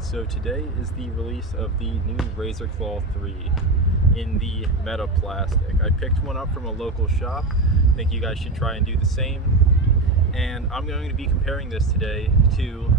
So today is the release of the new Razor Claw 3 in the Meta plastic. I picked one up from a local shop. I think you guys should try and do the same. And I'm going to be comparing this today to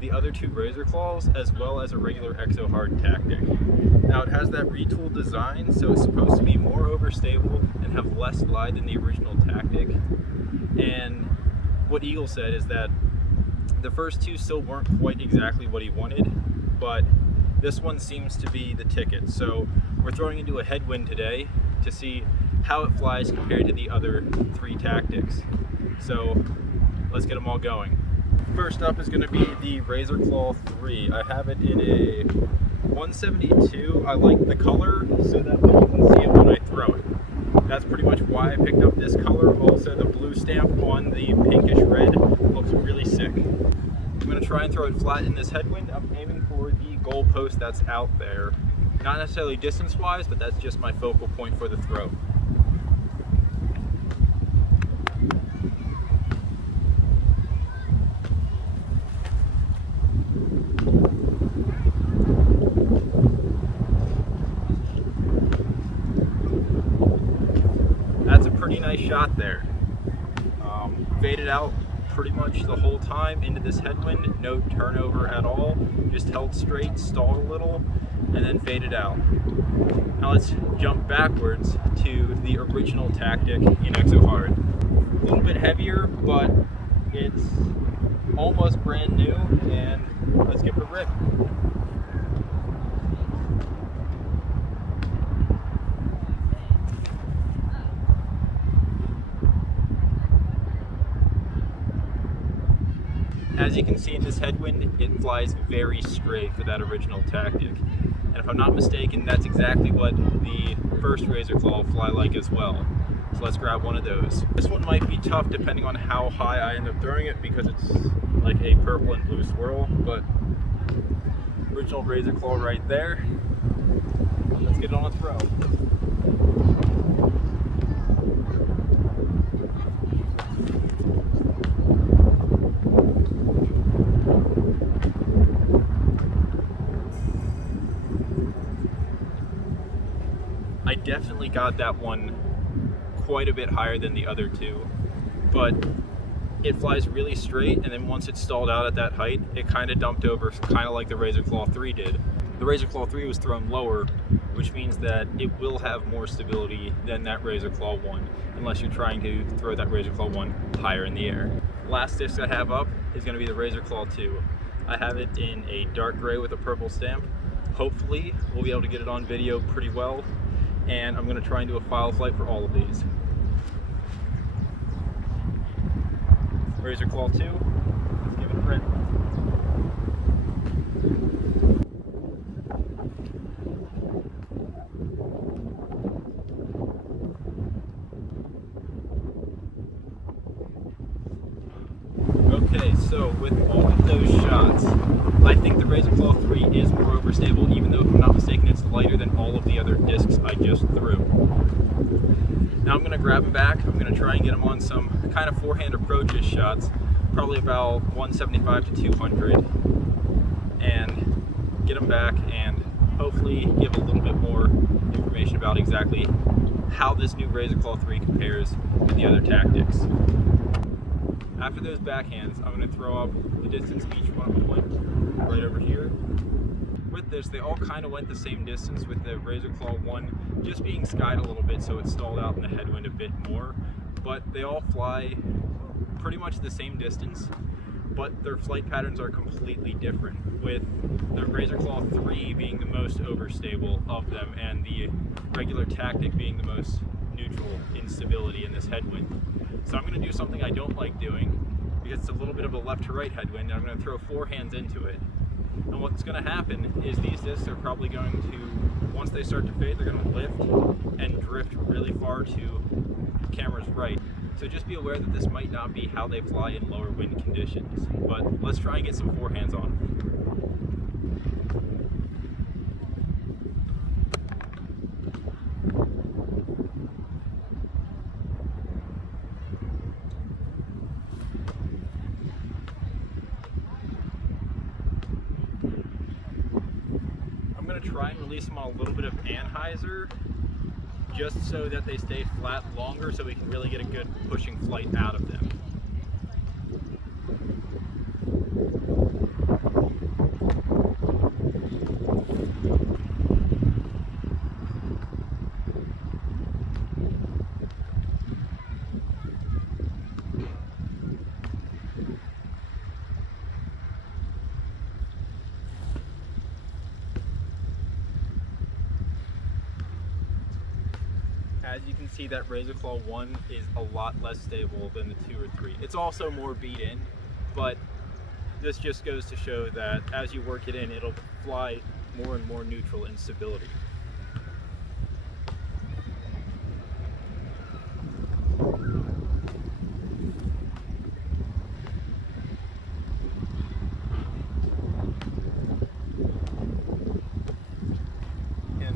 the other two Razor Claws as well as a regular Exo Hard Tactic. Now it has that retooled design, so it's supposed to be more overstable and have less slide than the original Tactic. And what Eagle said is that the first two still weren't quite exactly what he wanted, but this one seems to be the ticket. So we're throwing into a headwind today to see how it flies compared to the other three tactics. So let's get them all going. First up is going to be the Razor Claw 3. I have it in a 172. I like the color so that way you can see it when I throw it. That's pretty much why I picked up this color. Also, the blue stamp on the pinkish red looks really sick. I'm going to try and throw it flat in this headwind. I'm aiming for the goal post that's out there. Not necessarily distance-wise, but that's just my focal point for the throw. That's a pretty nice shot there. Faded out pretty much the whole time into this headwind, no turnover at all, just held straight, stalled a little, and then faded out. Now let's jump backwards to the original Tactic in Exo Hard. A little bit heavier, but it's almost brand new, and let's give it a rip. As you can see in this headwind, it flies very straight for that original Tactic. And if I'm not mistaken, that's exactly what the first Razor Claw will fly like as well. So let's grab one of those. This one might be tough depending on how high I end up throwing it because it's like a purple and blue swirl, but original Razor Claw right there. Let's get it on a throw. I definitely got that one quite a bit higher than the other two, but it flies really straight, and then once it stalled out at that height, it kind of dumped over, kind of like the Razor Claw 3 did. The Razor Claw 3 was thrown lower, which means that it will have more stability than that Razor Claw 1, unless you're trying to throw that Razor Claw 1 higher in the air. Last disc I have up is going to be the Razor Claw 2. I have it in a dark gray with a purple stamp. Hopefully, we'll be able to get it on video pretty well, and I'm going to try and do a file flight for all of these. Razor Claw 2, let's give it a rip. Okay, so with all of those shots, I think the Razor Claw 3 is more overstable, even though if I'm not mistaken it's lighter than all of the other discs I just threw. Now I'm going to grab them back. I'm going to try and get them on some kind of forehand approaches shots, probably about 175 to 200, and get them back and hopefully give a little bit more information about exactly how this new Razor Claw 3 compares to the other tactics. After those backhands, I'm going to throw up the distance each one of them went right over here. With this, they all kind of went the same distance, with the Razor Claw 1 just being skied a little bit, so it stalled out in the headwind a bit more. But they all fly pretty much the same distance, but their flight patterns are completely different, with the Razor Claw 3 being the most overstable of them, and the regular Tactic being the most neutral in stability in this headwind. So I'm going to do something I don't like doing, because it's a little bit of a left to right headwind, and I'm going to throw forehands into it. And what's going to happen is these discs are probably going to, once they start to fade, they're going to lift and drift really far to camera's right. So just be aware that this might not be how they fly in lower wind conditions, but let's try and get some forehands on them. try and release them on a little bit of anhyzer, just so that they stay flat longer, so we can really get a good pushing flight out of them. As you can see, that Razor Claw 1 is a lot less stable than the 2 or 3. It's also more beat in, but this just goes to show that as you work it in, it'll fly more and more neutral in stability.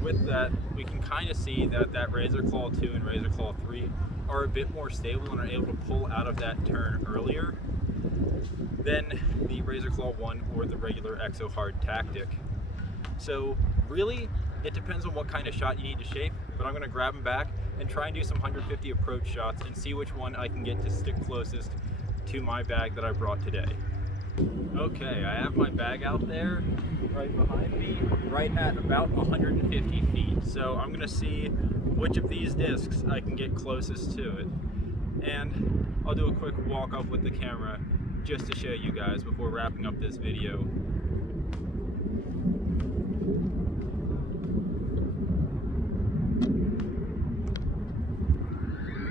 With that, we can kind of see that that Razor Claw 2 and Razor Claw 3 are a bit more stable and are able to pull out of that turn earlier than the Razor Claw 1 or the regular Exo Hard Tactic. So really, it depends on what kind of shot you need to shape, but I'm going to grab them back and try and do some 150 approach shots and see which one I can get to stick closest to my bag that I brought today. Okay, I have my bag out there right behind me, right at about 150 feet. So I'm gonna see which of these discs I can get closest to it. And I'll do a quick walk up with the camera just to show you guys before wrapping up this video.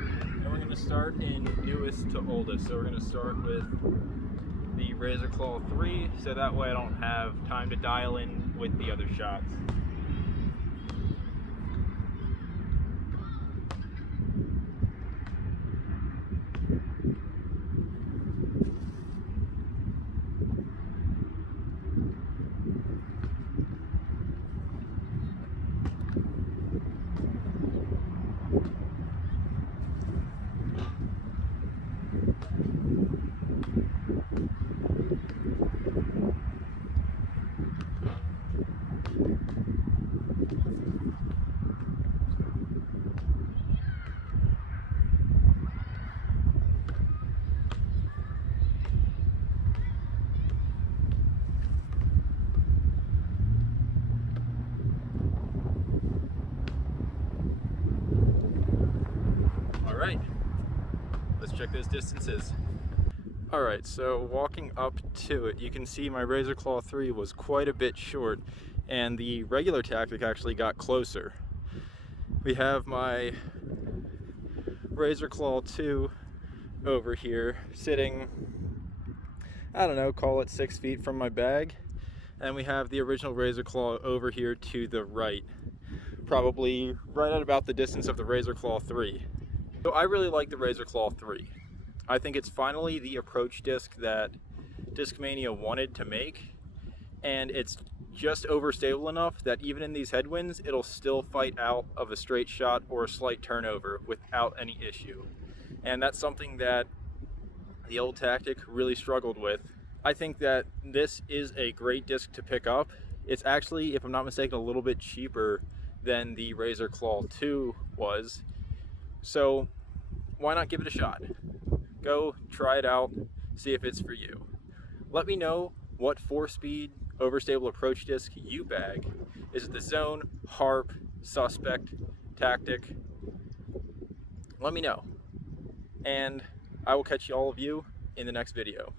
And we're gonna start in newest to oldest. So we're gonna start with the Razor Claw 3, so that way I don't have time to dial in with the other shots. Alright, let's check those distances. Alright, so walking up to it, you can see my Razor Claw 3 was quite a bit short, and the regular Tactic actually got closer. We have my Razor Claw 2 over here, sitting, I don't know, call it 6 feet from my bag, and we have the original Razor Claw over here to the right, probably right at about the distance of the Razor Claw 3. So I really like the Razor Claw 3. I think it's finally the approach disc that Discmania wanted to make, and it's just overstable enough that even in these headwinds, it'll still fight out of a straight shot or a slight turnover without any issue. And that's something that the old Tactic really struggled with. I think that this is a great disc to pick up. It's actually, if I'm not mistaken, a little bit cheaper than the Razor Claw 2 was. So why not give it a shot? Go try it out, see if it's for you. Let me know what 4-speed overstable approach disc you bag. Is it the Zone, Harp, Suspect, Tactic? Let me know. And I will catch all of you in the next video.